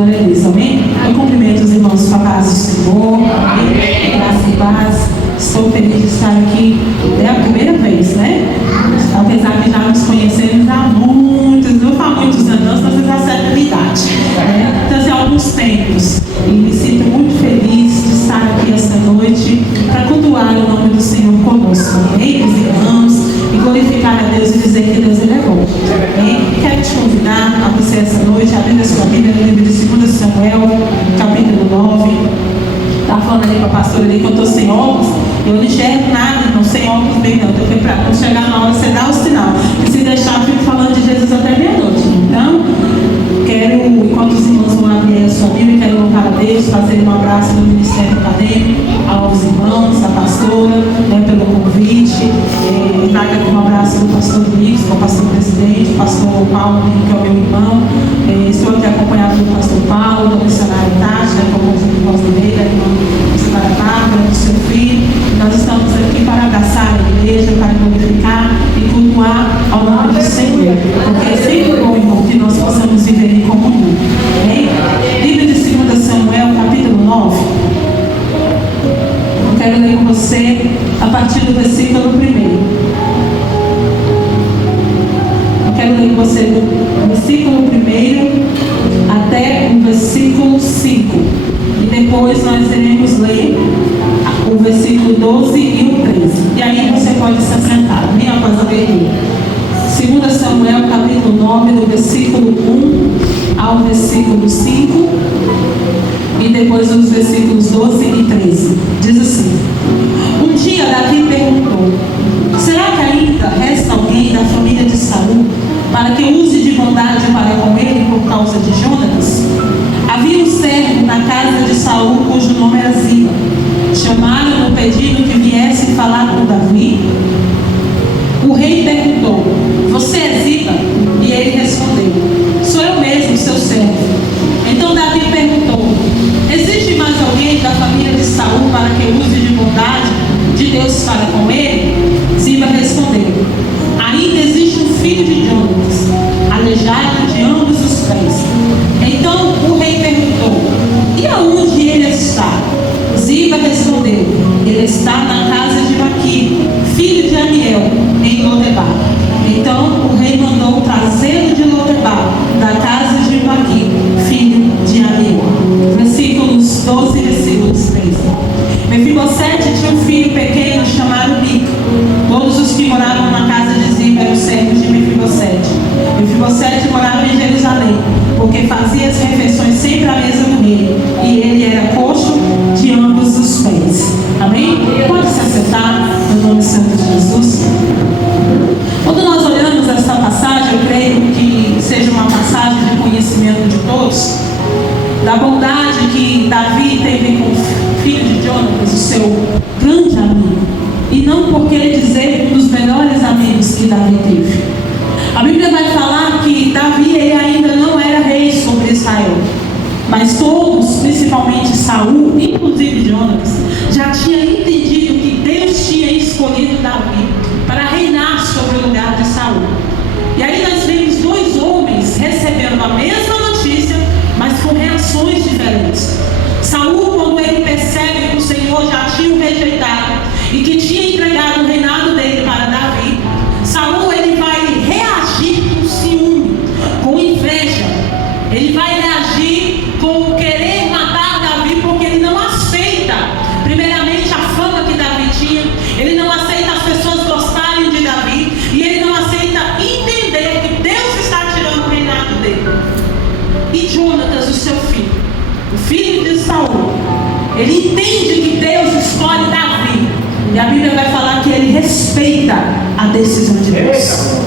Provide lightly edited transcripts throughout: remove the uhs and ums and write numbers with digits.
Glória a Deus, amém? Eu cumprimento os irmãos com a paz do Senhor, amém? Graça e paz. Estou feliz de estar aqui, é a primeira vez, né? Apesar de já nos conhecermos há muitos, não falo muitos anos, mas há certa idade, né? Então, assim, há alguns tempos. E me sinto muito feliz de estar aqui esta noite para cultuar o nome do Senhor conosco, amém? Os irmãos, e glorificar a Deus e dizer que Deus ele é bom, amém? Quero te convidar a você essa noite, abrindo a sua Bíblia no livro de 2 Samuel, capítulo 9. Estava falando ali com a pastora ali que eu estou sem óculos, eu não enxergo nada, não sem óculos bem não. Eu falei para quando chegar na hora você dá o sinal. E se deixar, eu fico falando de Jesus até meia-noite. Então, quero, enquanto os irmãos vão abrir a sua Bíblia, quero louvar a Deus, fazer um abraço no Ministério Acadêmico, aos irmãos, à pastora, né, pelo convite. Traga aqui um abraço do pastor Luiz, que é o pastor presidente, o pastor Paulo, que é o meu irmão. Estou aqui acompanhado do pastor Paulo, do missionário Tati, né, como o voz dele, da irmã missionária Bárbara, do seu filho. Nós estamos aqui para abraçar a igreja, para glorificar e cultuar ao nome do Senhor. Porque é sempre bom, irmão, que nós possamos viver em comunhão. Amém? Livro de 2 Samuel, capítulo 9. Eu quero ler com você a partir do versículo 1. Eu quero ler com você do versículo 1 até o versículo 5. E depois nós iremos ler o versículo 12 e o 13. E aí você pode se assentar. Amém? Após a leitura. 2 Samuel, capítulo 9, do versículo 1 ao versículo 5. E depois os versículos 12 e 13. Diz assim: Um dia Davi perguntou: será que ainda resta alguém da família de Saul para que use de bondade para com ele por causa de Jonatas? Havia um servo na casa de Saul cujo nome era Ziba. Chamaram-no pedindo que viesse falar com Davi. O rei perguntou: você é Ziba? E ele respondeu: sou eu mesmo, seu servo. Então Davi perguntou: existe mais alguém da família de Saul para que use de bondade de Deus para com ele? Ziba respondeu: ainda existe um filho de Jonatas, aleijado de ambos os pés. Então o rei perguntou: e aonde ele está? Ziba respondeu: ele está na casa de Maqui, filho de Amiel, em Lodebar. Então o rei mandou trazê-lo de Lodebar, da casa de Maqui, filho de Amiel. Versículos 12 e versículos 13. Mefibosete tinha um filho pequeno chamado Mica. Todos os que moravam na casa de Ziba eram servos de Mefibosete. Mefibosete morava em Jerusalém, porque fazia as refeições sempre à mesa do rei, e ele era coxo de ambos os pés. Amém? Pode se assentar no nome santo de Jesus. Quando nós olhamos essa passagem, eu creio que seja uma passagem de conhecimento de todos, da bondade que Davi teve com o filho de Jonatas, o seu grande amigo, e não por querer dizer um dos melhores amigos que Davi teve. A Bíblia vai falar que Davi ele ainda não era rei sobre Israel, mas todos, principalmente Saul, inclusive Jonatas, já tinham entendido que Deus tinha escolhido Davi para reinar sobre o lugar de Saul. E aí nós vemos dois homens recebendo a mesma notícia, mas com reações diferentes. Saul, quando ele percebe que o Senhor já tinha o rejeitado e que tinha entregado o reinado dele para Davi, Saul ele vai reagir com ciúme, com inveja. Ele vai reagir com querer matar Davi, porque ele não aceita, primeiramente, a fama que Davi tinha. Ele não aceita as pessoas gostarem de Davi, e ele não aceita entender que Deus está tirando o reinado dele. E Jonatas, o seu filho, o filho de Saul, ele entende que Deus escolhe Davi, e a Bíblia vai falar que ele respeita a decisão de Deus.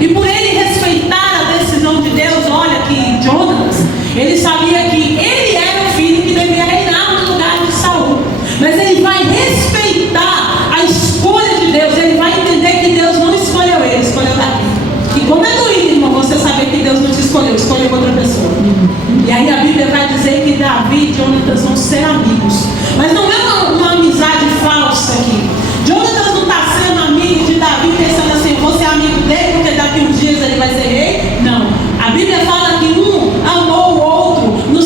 E por ele respeitar a decisão de Deus, olha que Jonatas, ele sabia que ele era o filho que devia reinar no lugar de Saul, mas ele vai respeitar a escolha de Deus. Ele vai entender que Deus não escolheu ele, escolheu Davi. E como é doído, irmão, você saber que Deus não te escolheu, escolheu outra pessoa. E aí a Bíblia vai dizer que Davi e Jonatas vão ser amigos, mas não é uma amizade falsa aqui. Jonatas não está sendo amigo de Davi pensando assim: vou ser amigo dele porque daqui uns dias ele vai ser rei. Não, a Bíblia fala que um amou o outro no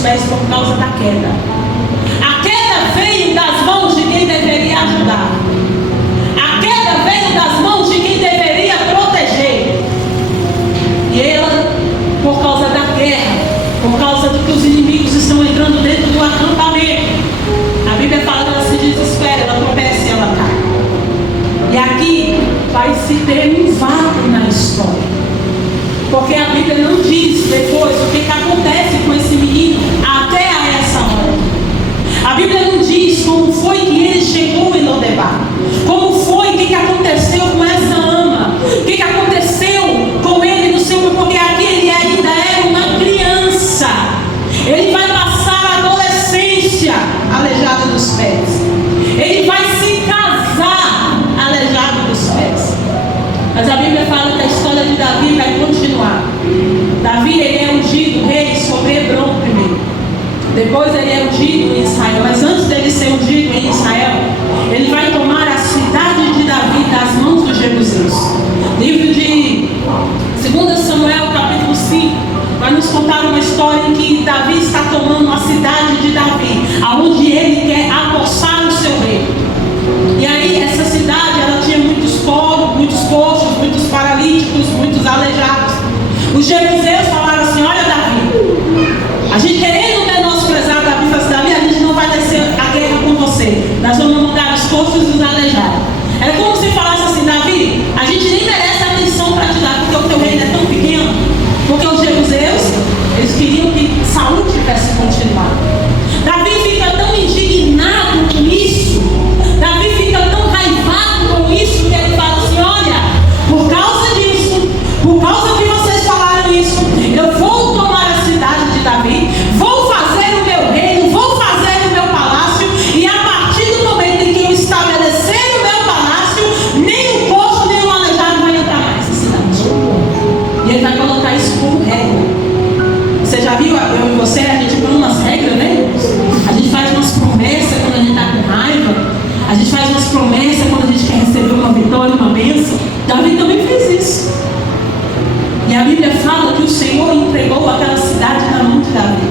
pés por causa da queda. A queda veio das mãos de quem deveria ajudar. A queda veio das mãos de quem deveria proteger. E ela, por causa da guerra, por causa do que os inimigos estão entrando dentro do acampamento, a Bíblia fala que ela se desespera, ela tropeça e ela cai. E aqui vai se ter um vácuo na história, porque a Bíblia não diz depois o que acontece com esse menino até a essa hora. A Bíblia não diz como foi que ele chegou em Lodebar, como foi, o que aconteceu com essa ama, o que aconteceu com ele no seu, porque aqui ele ainda era uma criança. Ele vai passar a adolescência aleijado dos pés. Ele vai se casar aleijado dos pés. Mas a Bíblia fala que a história de Davi vai continuar. Davi, ele é ungido rei sobre Hebron primeiro. Depois ele é ungido em Israel. Mas antes dele ser ungido em Israel, ele vai tomar a cidade de Davi das mãos dos jebuseus. Livro de 2 Samuel, capítulo 5, vai nos contar uma história em que Davi está tomando a cidade de Davi, aonde ele quer apossar o seu rei. E aí essa cidade, ela tinha muitos pobres, muitos coxos, muitos paralíticos, muitos aleijados. Os jebuseus falaram assim: olha Davi, a gente querendo menosprezar Davi, fala assim: Davi, a gente não vai descer a guerra com você, nós vamos mandar os coxos e os aleijados. Era como se falasse assim: Davi, a gente nem merece a missão para te dar, porque o teu reino é tão pequeno. Porque os jebuseus, eles queriam que Saul tivesse continuado. Davi fica tão indignado com isso, Davi fica tão raivado com isso, que ele fala assim: olha, por causa disso, por causa que vocês falaram isso, eu vou tomar a cidade de Davi, vou fazer o meu reino, vou fazer o meu palácio, e a partir do momento em que eu estabelecer o meu palácio, nem o coxo, nem o aleijado vai entrar mais na cidade. E ele vai colocar isso como regra. Você já viu, eu e você, a gente põe umas regras, né? A gente faz umas promessas quando a gente está com raiva. A gente faz umas promessas quando a gente quer receber uma vitória, uma bênção. Davi também fez isso. E a Bíblia fala que o Senhor entregou aquela cidade na mão de Davi.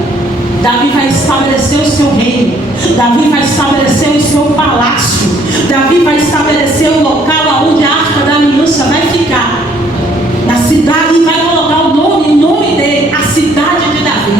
Davi vai estabelecer o seu reino. Davi vai estabelecer o seu palácio. Davi vai estabelecer o local onde a arca da aliança vai ficar. Na cidade, e vai colocar o nome dele, a cidade de Davi.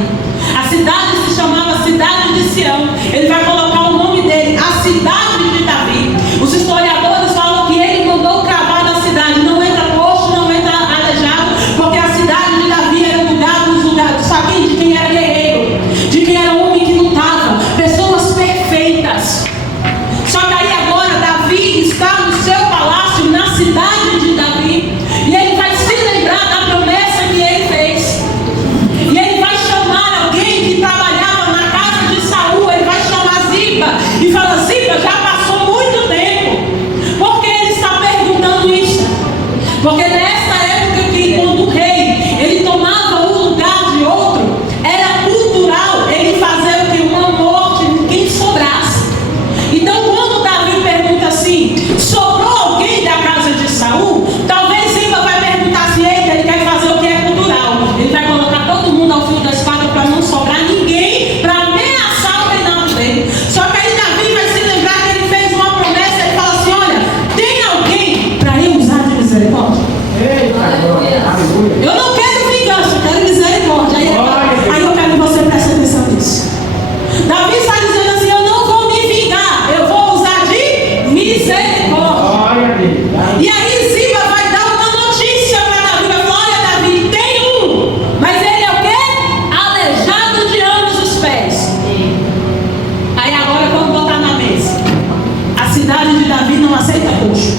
A cidade se chamava Cidade de Sião. Ele vai colocar o nome dele, a cidade de Davi. Os historiadores falam que ele mandou cravar na cidade: não entra coxo, não entra aleijado, porque a cidade de Davi era o lugar dos lugares, sabe, de quem era guerreiro, de quem era homem que lutava, pessoas perfeitas. Só que aí agora Davi está no seu palácio, na cidade de Davi, e ele vai se lembrar da promessa que ele fez. E ele vai chamar alguém que trabalhava na casa de Saul. Ele vai chamar Ziba e fala: Ziba, já passou muito tempo. Por que ele está perguntando isso? Porque nessa época que quando o rei ele tomava o lugar de outro, era cultural ele fazer o que? Uma morte de quem sobrasse. Então quando Davi pergunta assim: sobrou alguém da casa de Saul? Talvez Ziba vai perguntar assim: eita, ele quer fazer o que é cultural. Ele vai colocar todo mundo ao fio da espada para não sobrar ninguém, para ameaçar o reinado dele. Só que aí Davi vai se lembrar que ele fez uma promessa. Ele fala assim: olha, tem alguém para eu usar de misericórdia? Eu não quero vingança, eu quero misericórdia. Aí eu quero que você preste atenção nisso. Davi está dizendo assim: eu não vou me vingar, eu vou usar de misericórdia. E aí Ziba vai dar uma notícia para Davi. Vai falar: olha Davi, tem um, mas ele é o quê? Aleijado de ambos os pés. Aí agora vamos botar na mesa. A cidade de Davi não aceita coxo.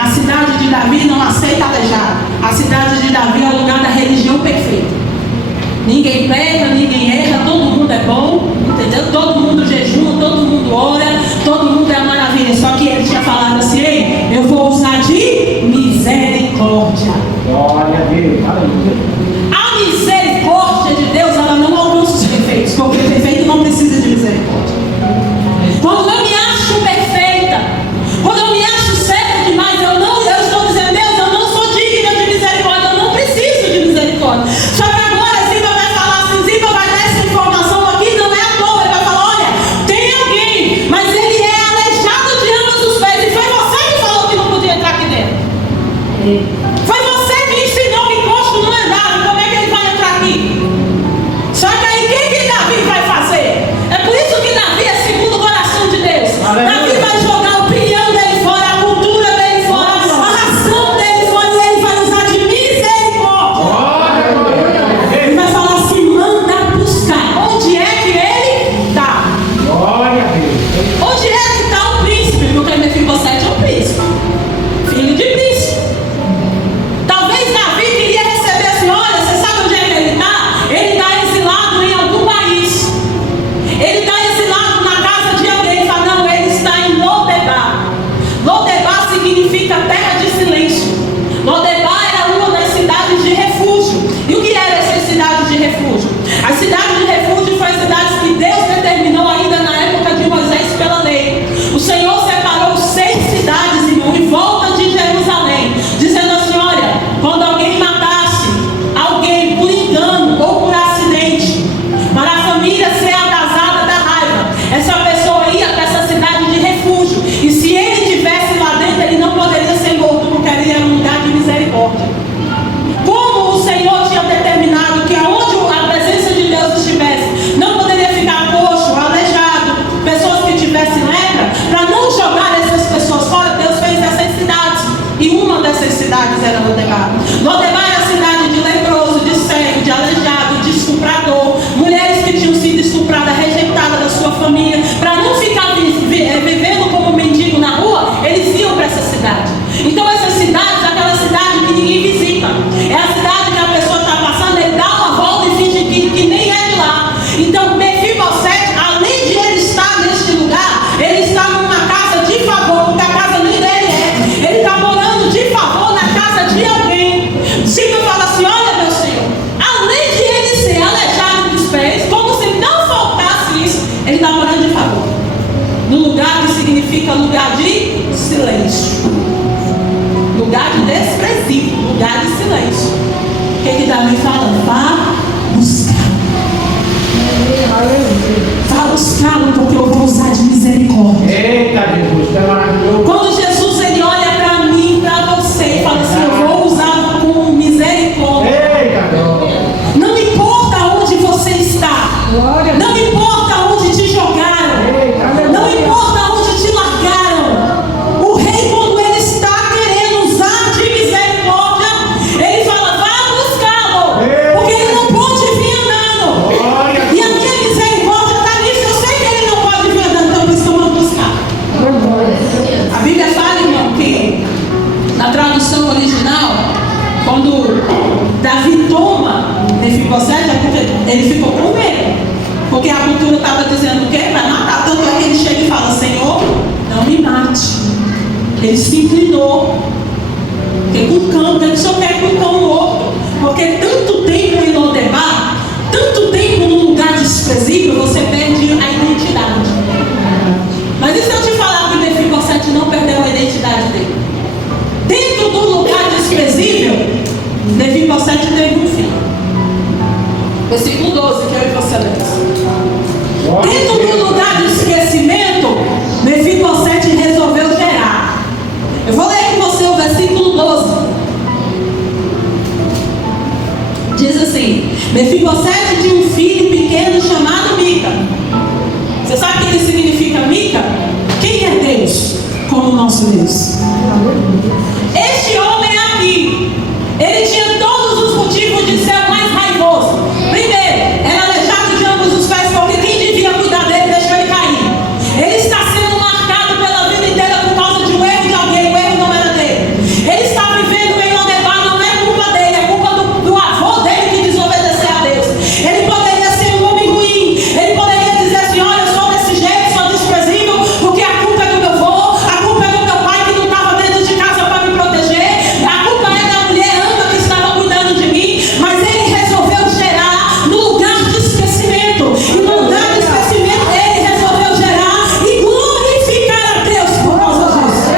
A cidade de Davi não aceita aleijado. A cidade de Davi é o lugar da religião perfeita. Ninguém peca, ninguém erra, todo mundo é bom, entendeu? Todo mundo jejuma, todo mundo ora, todo mundo é maravilha. Só que ele tinha falado assim: ei, eu vou usar de misericórdia. Glória a Deus, aleluia. A misericórdia de Deus, ela não alcança os perfeitos, porque o perfeito não precisa de misericórdia. Quando eu me acho perfeita, quando eu me acho certa demais, eu estou dizendo: Deus, eu não sou digna de misericórdia, eu não preciso de misericórdia. Só que agora Ziba vai falar assim: Ziba vai dar essa informação. A cidade de refúgio foi a cidade que Deus determinou ainda na época de Moisés pela lei. O Senhor separou 6 cidades, irmão, em volta de Jerusalém, dizendo assim: olha, quando alguém matasse alguém por engano ou por acidente, para a família ser abrasada da raiva, essa pessoa ia para essa cidade de refúgio, e se ele estivesse lá dentro, ele não poderia ser morto, porque ele era um lugar de misericórdia. Como o Senhor tinha determinado que aonde a presença de Deus estivesse, não poderia ficar coxo, aleijado, pessoas que tivessem lepra, para não jogar essas pessoas fora, Deus fez essas cidades, e uma dessas cidades era Lodebar. Lodebar era a cidade de leproso, de cego, de aleijado, de estuprador, mulheres que tinham sido estupradas, rejeitadas da sua família. Para não ficar vivendo como mendigo na rua, eles iam para essa cidade. Então essas cidades, aquela cidade que ninguém visita, é a cidade que a pessoa está passando, ele dá uma volta e finge que nem é de lá. Então Mefibosete, além de ele estar neste lugar, ele está numa casa de favor, porque a casa nem dele é. Ele está morando de favor na casa de alguém. Siga e fala assim: olha, meu Senhor, além de ele ser aleijado dos pés, como se não faltasse isso, ele está morando de favor, no lugar que significa lugar de silêncio, lugar de desprezível, lugar de silêncio. O que Davi fala? Vá buscar. Vá buscá-lo, porque eu vou usar de misericórdia. Eita, Jesus, é maravilhoso. Quando Jesus ele olha para mim, para você, e fala assim: eu vou usar com misericórdia. Eita, Deus. Não importa onde você está, não importa onde te jogaram, não importa onde te largaram. O rei, quando ele está querendo usar de misericórdia, ele fala: vá buscá-lo, porque ele não pode vir andando. E a minha misericórdia está nisso. Eu sei que ele não pode vir andando, então por isso que eu vou buscar. A Bíblia fala, irmão, que na tradução original, quando Davi toma Mefibosete, é porque ele ficou com medo, porque a cultura estava dizendo o quê? Vai matar. Tanto é que ele chega e fala: Senhor, não me mate. Ele se inclinou, porque com cão, ele só quer com cão morto, porque tanto tempo em Lodebar, tanto tempo num lugar desprezível, você perde a identidade. Mas e se eu te falar que Mefibosete não perdeu a identidade dele? Dentro do lugar desprezível, Mefibosete teve um filho. Versículo 12, que eu e você lemos. Dentro do lugar de esquecimento, Mefibosete resolveu gerar. Eu vou ler com você o versículo 12. Diz assim: Mefibosete tinha um filho pequeno chamado Mica. Você sabe o que significa Mica? Quem é Deus como nosso Deus? Este homem aqui, ele tinha todos os motivos de ser o mais raivoso. Primeiro, era aleijado de ambos os pés, porque quem devia cuidar dele deixou ele cair. Ele está sendo marcado pela vida inteira por causa de um erro de alguém. O erro não era dele. Ele está vivendo em Lodebar, não é culpa dele, é culpa do avô dele que desobedeceu a Deus. Ele poderia ser um homem ruim, ele poderia dizer assim: olha, eu sou desse jeito, sou desprezível, porque a culpa é do meu avô, a culpa é do meu pai que não estava dentro de casa para me proteger, a culpa é da mulher Ana que estava cuidando de mim. Mas ele resolveu gerar no lugar de esquecimento, e no lugar de esquecimento ele resolveu gerar e glorificar a Deus por causa disso.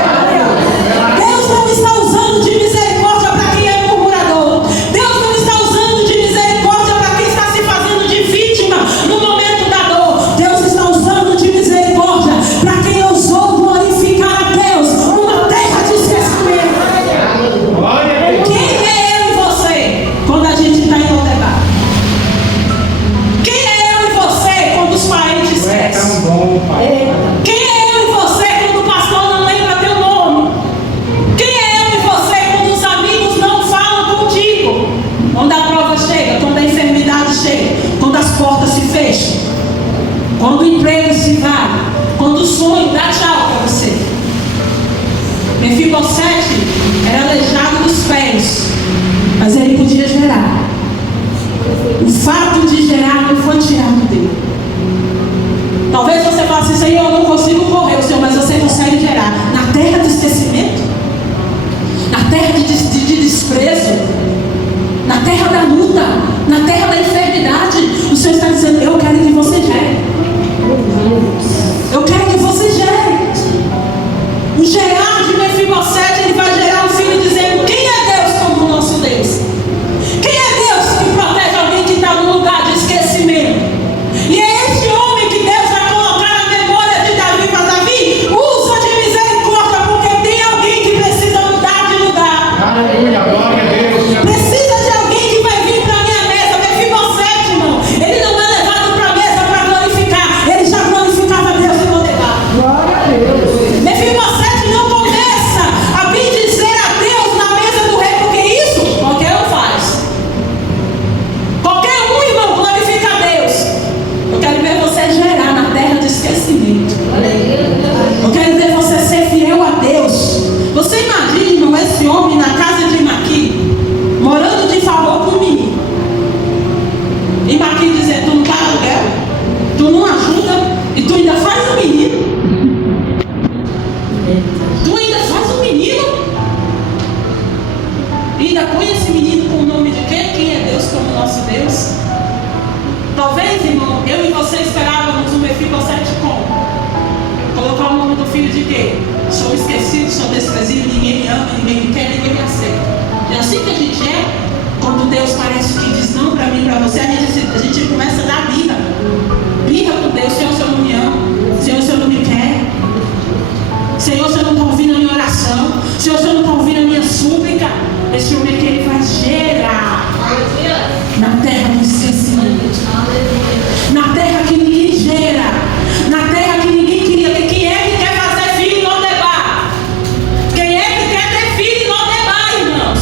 Deus não está usando de misericórdia para quem é murmurador. Deus não está usando de misericórdia para quem está se fazendo de vítima no momento da dor. Deus está usando de misericórdia para quem ousou glorificar a Deus numa terra de esquecimento. Quem é eu e você quando a gente está em Lodebar? Quem é eu e você quando os parentes É esquecem? tão bom, Pai. Quem é eu e você quando o pastor não lembra teu nome? Quem é eu e você quando os amigos não falam contigo? Quando a prova chega, quando a enfermidade chega, quando as portas se fecham, quando o emprego se vai, quando o sonho dá tchau para você. Mefibosete era aleijado dos pés, mas ele podia gerar. O fato de gerar não foi tirado dele. Talvez você fale assim: Senhor, eu não consigo correr, Senhor, mas você consegue gerar. Na terra do esquecimento, na terra de desprezo, na terra da luta, na terra da enfermidade, o Tu não ajuda e tu ainda faz o menino. Tu ainda faz o menino. E ainda põe esse menino com o nome de quem? Quem é Deus como nosso Deus? Talvez, irmão, eu e você esperávamos um Mefibosete como? Colocar o nome do filho de quê? Sou esquecido, sou desprezível, ninguém me ama, ninguém me quer, ninguém me aceita. É assim que a gente é. Quando Deus parece que diz não para mim, para você, a gente começa a dar birra. Birra com Deus. Senhor, o Senhor não me ama. Senhor, o Senhor não me quer. Senhor, o Senhor não está ouvindo a minha oração. Senhor, o Senhor não está ouvindo a minha súplica. Esse homem que ele vai gerar na terra do esquecimento, na terra que ninguém gera, na terra que ninguém queria. Quem é que quer fazer filho em Lodebar? Quem é que quer ter filho em Lodebar, irmãos?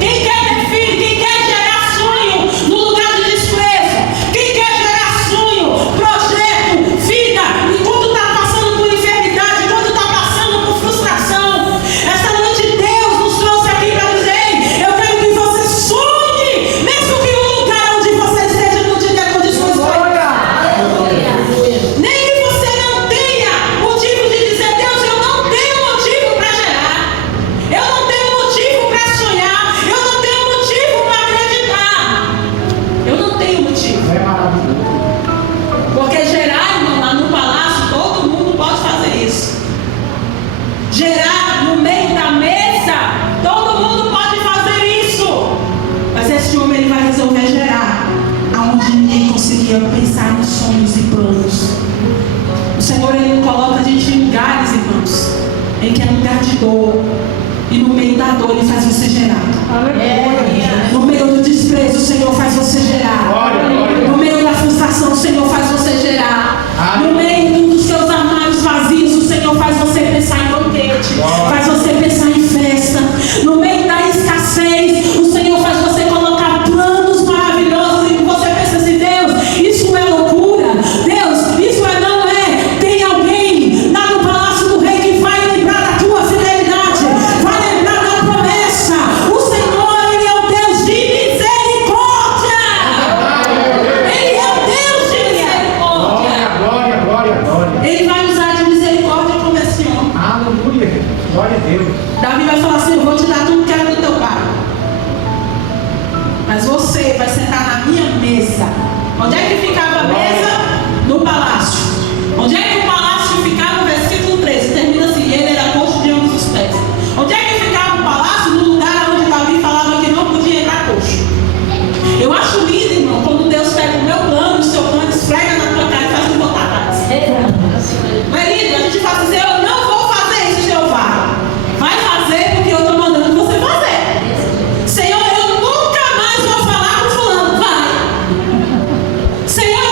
Quem quer ter filho? Quem quer gerar sonho no lugar de desprezo? Quem quer gerar sonho, projeto, vida? E quando está passando por enfermidade, quando está passando por frustração, essa noite Deus nos trouxe aqui para dizer: eu quero que você sonhe, mesmo que o lugar onde você esteja não te dê condições para ir. Nem que você não tenha motivo de dizer: Deus, eu não tenho motivo para gerar, eu não tenho motivo para sonhar, eu não tenho motivo para acreditar, eu não tenho motivo. É maravilhoso. Porque gerar, irmão, lá no palácio, todo mundo pode fazer isso. Gerar no meio da mesa, todo mundo pode fazer isso. Mas esse homem, ele vai resolver gerar aonde ninguém conseguia pensar nos sonhos e planos. O Senhor, ele não coloca a gente em lugares, irmãos, em que é lugar de dor. E no meio da dor, ele faz você gerar. No meio do desprezo, o Senhor faz você gerar. Glória, glória. No meio da frustração, o Senhor faz você gerar. No meio dos seus armários vazios, o Senhor faz você pensar em banquete, faz você pensar em festa. No meio da escassez, o Senhor faz você colocar planos maravilhosos. E você pensa assim: Deus, isso é loucura. Deus, isso não é. Tem alguém lá no palácio do rei que vai lembrar da tua fidelidade, vai lembrar da promessa. O Senhor, ele é o Deus de misericórdia. Ele é o Deus de misericórdia. Glória, glória, glória. Ele vai usar de misericórdia como esse homem. Aleluia. Glória a Deus. Davi vai falar assim: eu vou te dar tudo que era do teu pai, mas você vai sentar na minha mesa. Onde é que ficava a mesa? No palácio. Onde é que o palácio ficava? No versículo 13, termina assim: e ele era coxo de ambos os pés. Onde é que ficava o palácio? No lugar onde Davi falava que não podia entrar coxo. Eu acho lindo, irmão, quando Deus pega o meu plano, o seu plano, esfrega na tua cara e faz tu botar atrás. Não é lindo? A gente fala assim: eu não vou fazer isso, Jeová. Vai fazer porque eu estou mandando você fazer. Senhor, eu nunca mais vou falar com fulano. Vai. Senhor,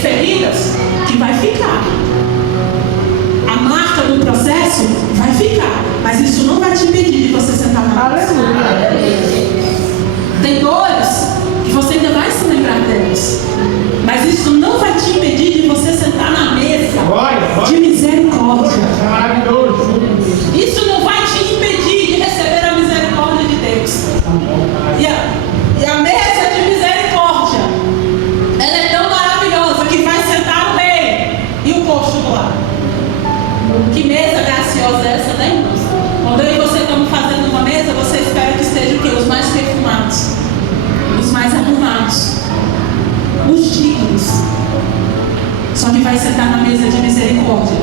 feridas que vai ficar. A marca do processo vai ficar. Mas isso não vai te impedir de você sentar na mesa. Tem dores que você ainda vai se lembrar delas. Mas isso não vai te impedir de você sentar na mesa de misericórdia. Isso não vai te impedir de receber a misericórdia de Deus. E a mesa de misericórdia, ela é tão maravilhosa que vai sentar no meio e o coxo do lado. Que mesa graciosa é essa, né, irmãos? Quando eu e você estamos fazendo uma mesa, você espera que estejam o quê? Os mais perfumados, os mais arrumados, os dignos. Só que vai sentar na mesa de misericórdia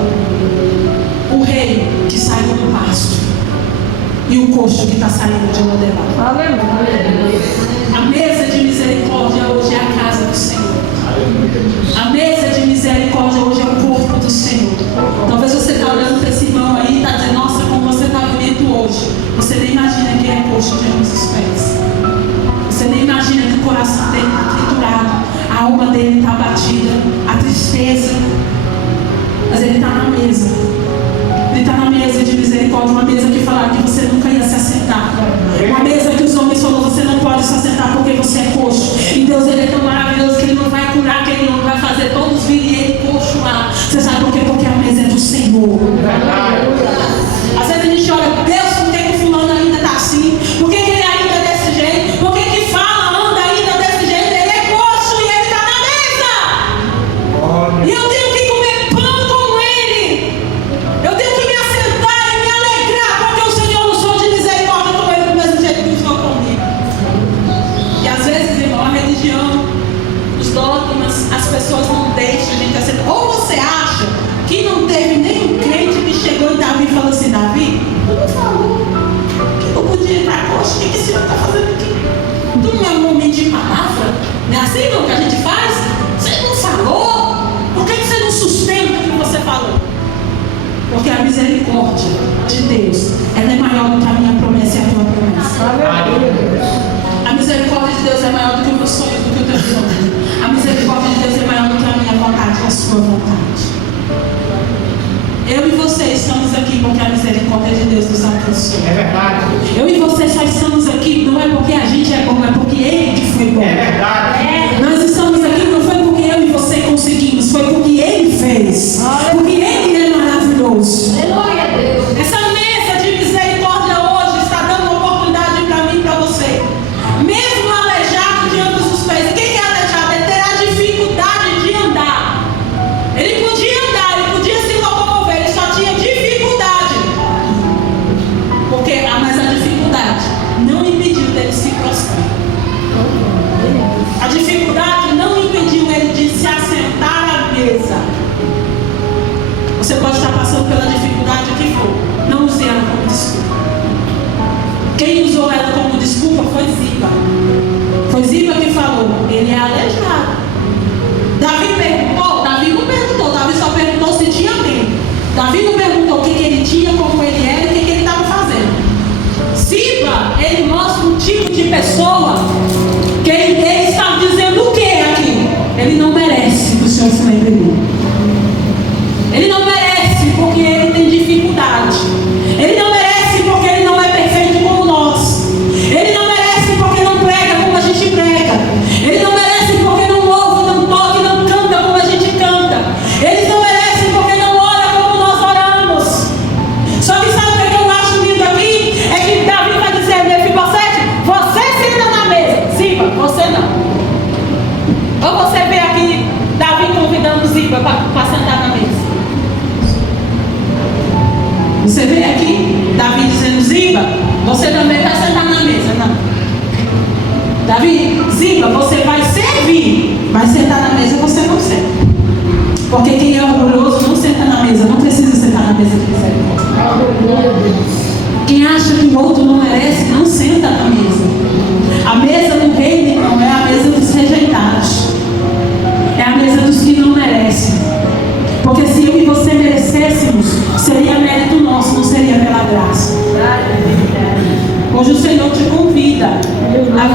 o rei que saiu do pasto e o coxo que está saindo de modelado. A mesa de misericórdia hoje é a casa do Senhor. A mesa de misericórdia hoje é o corpo do Senhor. Talvez você está olhando para esse irmão aí e está dizendo: nossa, como você está bonito hoje. Você nem imagina que ele é coxo de ambos os pés. Você nem imagina que o coração dele está triturado, a alma dele está abatida, a tristeza. Mas ele está na mesa. Ele está na mesa de misericórdia, uma mesa que falaram que você nunca ia se assentar. Uma mesa que os homens falaram: você não pode se assentar porque você é coxo. E Deus, ele é tão maravilhoso que ele não vai curar, que ele não vai fazer todos virem ele coxo lá. Você sabe por quê? Porque a mesa é do Senhor. Às vezes a gente olha: Deus, por que o fulano ainda está assim? Por que ele ainda é desse jeito? Por que fala, anda ainda desse jeito? Ele é coxo e ele está na mesa. E eu tenho que comer pão com ele. Eu tenho que me assentar e me alegrar, porque o Senhor não sou de misericórdia com ele do mesmo jeito que estou comigo. E às vezes, irmão, a religião, os dogmas, as pessoas não deixam a gente assentar. Ou você acha que não teve nenhum crente que chegou em Davi e falou assim: Davi, tu não falou que não podia entrar coxo? O que esse senhor está fazendo aqui? Tu não é um homem de palavra? Não é assim não que a gente faz? Você não falou? Por que você não sustenta o que você falou? Porque a misericórdia de Deus, ela é maior do que a minha promessa e a tua promessa. A misericórdia de Deus é maior do que o meu sonho, do que o teu sonho. A misericórdia de Deus é maior do que a minha vontade e a sua vontade. Eu e você estamos aqui porque a misericórdia de Deus nos alcançou. É verdade. Eu e você só estamos aqui não é porque a gente é bom, é porque Ele que foi bom. É verdade. Nós estamos aqui não foi porque eu e você conseguimos, foi porque Ele fez. Porque Ele é maravilhoso. Essa mesa de misericórdia hoje está dando uma oportunidade para mim e para você. Mesmo aleijado de ambos os pés. Quem é aleijado? Ele terá dificuldade de andar. Ele podia andar, ele podia se locomover, ele só tinha dificuldade. Mas a dificuldade não impediu dele se prostrar. A dificuldade não impediu ele de se assentar à mesa. Você pode estar passando pela dificuldade que for. Não use ela como desculpa. Quem usou ela como desculpa foi Ziba. Foi Ziba que falou: ele é aleijado. Davi perguntou? Davi não perguntou. Davi só perguntou se tinha medo. Davi não perguntou o que ele tinha, como ele era e o que ele estava fazendo. Ziba, ele mostra um tipo de pessoa que ele está dizendo o que aqui? Ele não merece que o Senhor se lembre dele. Ele não merece porque ele tem dificuldade. Ele não merece porque ele não é perfeito como nós. Ele não merece porque não prega como a gente prega. Ele não merece porque não ouve, não toca e não canta como a gente canta. Ele não merece porque não ora como nós oramos. Só que sabe o que eu acho lindo aqui? É que Davi vai dizer: Mefibosete, você senta na mesa. Ziba, você não. Ou você vê aqui Davi convidando Ziba para sentar na mesa. Você vê aqui Davi dizendo: Ziba, você também vai sentar na mesa. Não. Davi, Ziba, você vai servir, vai sentar na mesa, você não senta. Porque quem é orgulhoso não senta na mesa, não precisa sentar na mesa de misericórdia. Quem acha que o outro não merece, não senta na mesa. A mesa do reino não é a mesa dos rejeitados, é a mesa dos que não merecem. Porque se eu e você merecêssemos, seria mérito nosso, não seria pela graça. Hoje o Senhor te convida a